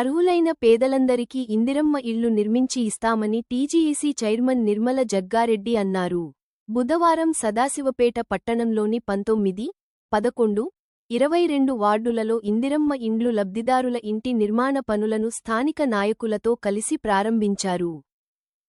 అర్హులైన పేదలందరికీ ఇందిరమ్మ ఇళ్ళు నిర్మించి ఇస్తామని టీజీఈసీ చైర్మన్ నిర్మల జగ్గారెడ్డి అన్నారు. బుధవారం సదాశివపేట పట్టణంలోని పంతొమ్మిది పదకొండు ఇరవై రెండు వార్డులలో ఇందిరమ్మ ఇండ్లు లబ్ధిదారుల ఇంటి నిర్మాణ పనులను స్థానిక నాయకులతో కలిసి ప్రారంభించారు.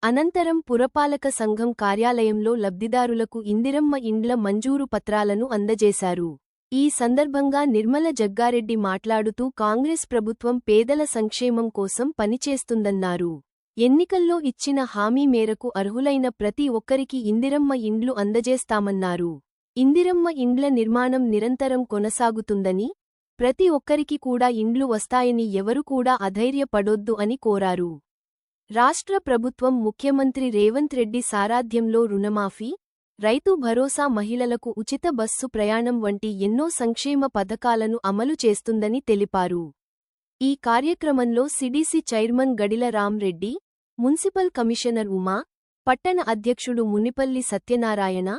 అనంతరం పురపాలక సంఘం కార్యాలయంలో లబ్ధిదారులకు ఇందిరమ్మ ఇండ్ల మంజూరు పత్రాలను అందజేశారు. ఈ సందర్భంగా నిర్మల జగ్గారెడ్డి మాట్లాడుతూ కాంగ్రెస్ ప్రభుత్వం పేదల సంక్షేమం కోసం పనిచేస్తుందన్నారు. ఎన్నికల్లో ఇచ్చిన హామీ మేరకు అర్హులైన ప్రతి ఒక్కరికి ఇందిరమ్మ ఇండ్లు అందజేస్తామన్నారు. ఇందిరమ్మ ఇండ్ల నిర్మాణం నిరంతరం కొనసాగుతుందని ప్రతి ఒక్కరికి కూడా ఇండ్లు వస్తాయని ఎవరు కూడా అధైర్యపడొద్దు అని కోరారు. రాష్ట్ర ప్రభుత్వం ముఖ్యమంత్రి రేవంత్ రెడ్డి సారాధ్యంలో రుణమాఫీ రైతు భరోసా మహిళలకు ఉచిత బస్సు ప్రయాణం వంటి ఎన్నో సంక్షేమ పథకాలను అమలు చేస్తుందని తెలిపారు. ఈ కార్యక్రమంలో CDC chairman Gadila Ramreddy municipal commissioner Uma పట్టణ అధ్యక్షుడు Munipalli Satyanarayana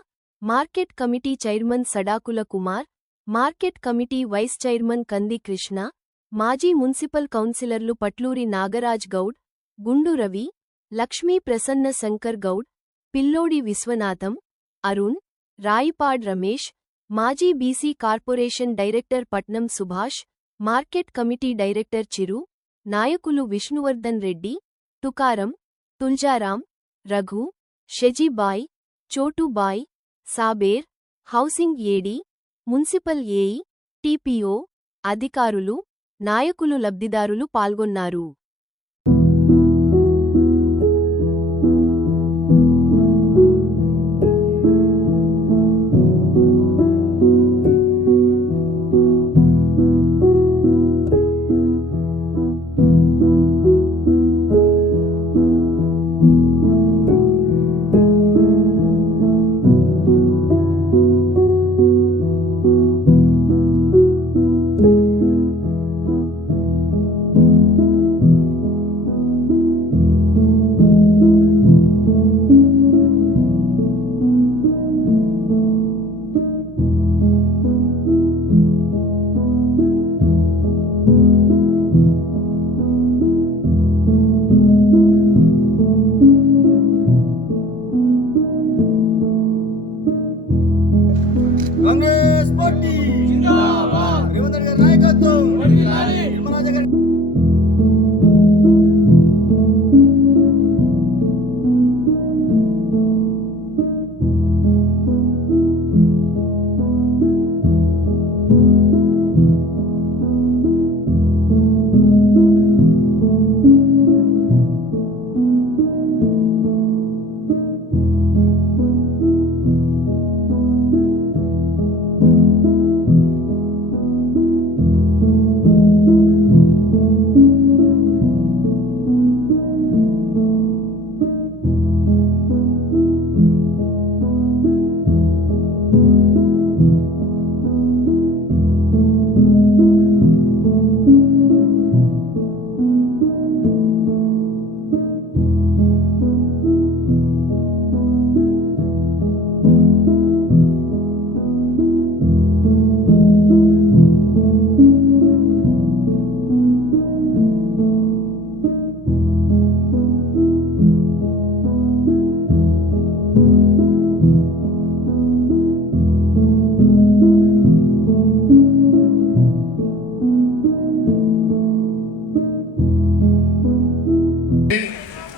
market committee chairman Sadakula Kumar market committee vice chairman Kandi Krishna మాజీ మున్సిపల్ కౌన్సిలర్లు పట్లూరి నాగరాజ్ గౌడ్ గుండు రవి లక్ష్మీ ప్రసన్న శంకర్ గౌడ్ పిల్లోడి విశ్వనాథం అరుణ్ రాయిపాడ్ రమేష్ మాజీ BC corporation director Patnam Subhash market committee director చిరు నాయకులు Vishnuvardhan Reddy Tukaram Tuljaram Raghu Shejibai Chotubai Saber housing AD municipal AE TPO అధికారులు నాయకులు లబ్ధిదారులు పాల్గొన్నారు.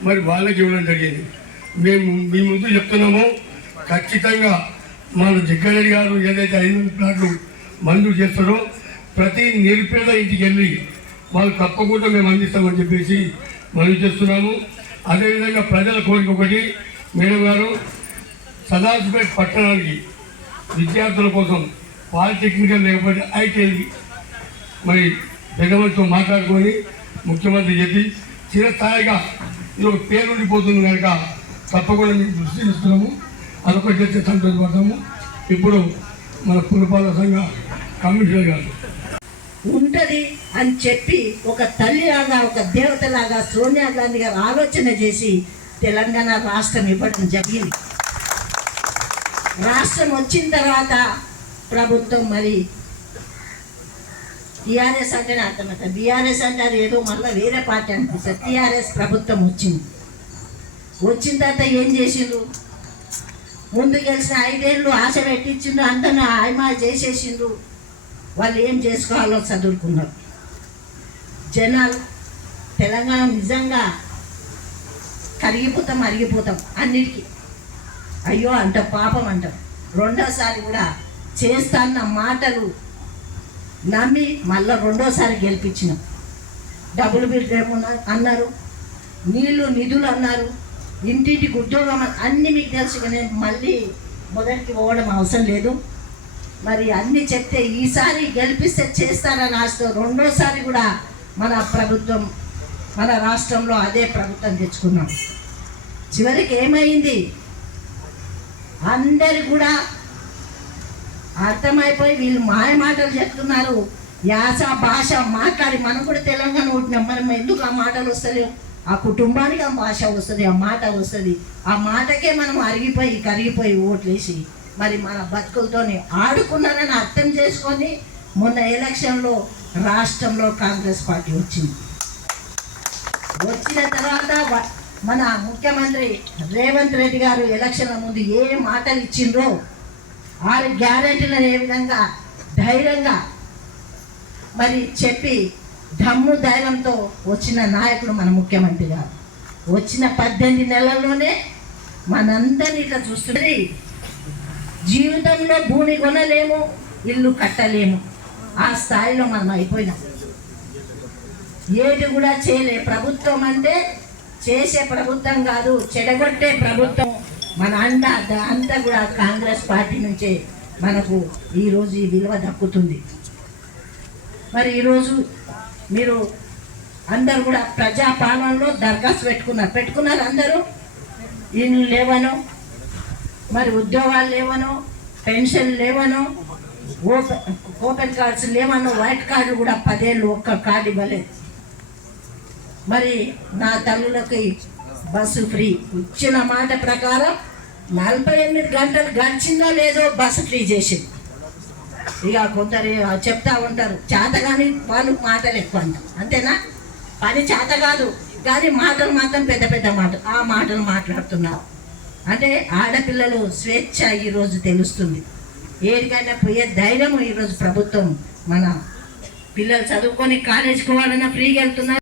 మరి వాళ్ళకి ఇవ్వడం జరిగింది. మేము మీ ముందు చెప్తున్నాము ఖచ్చితంగా మన జగ్గారెడ్డి గారు ఏదైతే ఐదు వందల ప్లాట్లు మంజూరు చేస్తారో ప్రతి నిరుపేద ఇంటికి వెళ్ళి వాళ్ళు తప్పకుండా మేము అందిస్తామని చెప్పేసి మనం చేస్తున్నాము. అదేవిధంగా ప్రజల కోరిక ఒకటి మేడం గారు సదాశివపేట పట్టణానికి విద్యార్థుల కోసం పాలిటెక్నికల్ లేకపోతే ఐటీఐ మరి పెద్దమందితో మాట్లాడుకొని ముఖ్యమంత్రి చెప్పి చిరస్థాయిగా ఇది ఒక పేరు ఉండిపోతుంది కనుక తప్పకుండా మీకు దృష్టి ఇస్తున్నాము అదొక చేస్తే సంతోషపడతాము. ఇప్పుడు మన పురపాలక సంఘ కమిషనర్ గారు. ఉంటది అని చెప్పి ఒక తల్లిలాగా ఒక దేవతలాగా సోనియా గాంధీ గారు ఆలోచన చేసి తెలంగాణ రాష్ట్రం ఇవ్వడం జరిగింది. రాష్ట్రం వచ్చిన తర్వాత ప్రభుత్వం మరి టీఆర్ఎస్ అంటేనే అర్థమవుతుంది. బీఆర్ఎస్ అంటే అది ఏదో మళ్ళీ వేరే పార్టీ అనిపిస్తుంది టీఆర్ఎస్ ప్రభుత్వం వచ్చింది. వచ్చిన తర్వాత ఏం చేసిండ్రు? ముందు గెలిచిన ఐదేళ్ళు ఆశ పెట్టించిండ్రు అందరిని ఆయమా చేసేసిండ్రు. వాళ్ళు ఏం చేసుకోవాలో చదువుకున్నారు. జనాలు తెలంగాణ నిజంగా కరిగిపోతాం అరిగిపోతాం అన్నిటికీ. అయ్యో అంట పాపం అంటాం. రెండోసారి కూడా చేస్తాన్న మాటలు నమ్మి మళ్ళీ రెండోసారి గెలిపించినాం. డబుల్ బెడ్రూమ్ అన్నారు. నీళ్ళు నిధులు అన్నారు. ఇంటింటికి ఉద్యోగం అన్నీ మీకు తెలుసు కానీ మళ్ళీ మొదటికి పోవడం అవసరం లేదు. మరి అన్నీ చెప్తే ఈసారి గెలిపిస్తే చేస్తారని ఆశతో రెండోసారి కూడా మన ప్రభుత్వం మన రాష్ట్రంలో అదే ప్రభుత్వం తెచ్చుకున్నాం. చివరికి ఏమైంది? అందరు కూడా అర్థమైపోయి వీళ్ళు మాయ మాటలు చెప్తున్నారు. యాస భాష మాట్లాడి మనం కూడా తెలంగాణ ఉంటున్నాం మనం ఎందుకు ఆ మాటలు వస్తలేవు? ఆ కుటుంబానికి ఆ భాష వస్తుంది ఆ మాట వస్తుంది. ఆ మాటకే మనం అరిగిపోయి కరిగిపోయి ఓట్లేసి మరి మన బతుకులతోని ఆడుకున్నారని అర్థం చేసుకొని మొన్న ఎలక్షన్లో రాష్ట్రంలో కాంగ్రెస్ పార్టీ వచ్చింది. వచ్చిన తర్వాత మన ముఖ్యమంత్రి రేవంత్ రెడ్డి గారు ఎలక్షన్ల ముందు ఏ మాటలు ఇచ్చిండ్రో వారి గ్యారెంటీలను ఏ విధంగా ధైర్యంగా మరి చెప్పి దమ్ము ధైర్యంతో వచ్చిన నాయకుడు మన ముఖ్యమంత్రి గారు. వచ్చిన పద్దెనిమిది నెలల్లోనే మనందరినీ ఇట్లా చూస్తుంది జీవితంలో భూమి కొనలేము ఇల్లు కట్టలేము. ఆ స్థాయిలో మనం అయిపోయినాం. ఏది కూడా చేయలే. ప్రభుత్వం అంటే చేసే ప్రభుత్వం కాదు చెడగొట్టే ప్రభుత్వం. మన అంత అంతా కూడా కాంగ్రెస్ పార్టీ నుంచే మనకు ఈరోజు ఈ విలువ దక్కుతుంది. మరి ఈరోజు మీరు అందరు కూడా ప్రజాపాలనలో దరఖాస్తు పెట్టుకున్నారు. పెట్టుకున్నారు అందరూ? ఇల్లు లేవను మరి ఉద్యోగాలు లేవను పెన్షన్ లేవను ఓపెన్ ఓపెన్ కార్డ్స్ లేవను వైట్ కార్డు కూడా పదేళ్ళు ఒక్క కార్డు ఇవ్వలేదు. మరి నా తల్లులకి బస్సు ఫ్రీ. ఇచ్చిన మాట ప్రకారం నలభై ఎనిమిది గంటలు గడిచిందో లేదో బస్సు ఫ్రీ చేసింది. ఇక కొందరు చెప్తా ఉంటారు చేత కానీ వాళ్ళు మాటలు ఎక్కువ అంటారు. అంతేనా? పని చేత కాదు కానీ మాటలు మాత్రం పెద్ద పెద్ద మాట ఆ మాటలు మాట్లాడుతున్నారు. అంటే ఆడపిల్లలు స్వేచ్ఛ ఈరోజు తెలుస్తుంది. ఏడికైనా పోయే ధైర్యం ఈరోజు ప్రభుత్వం మన పిల్లలు చదువుకొని కాలేజీకి వాళ్ళైనా ఫ్రీగా వెళ్తున్నారు.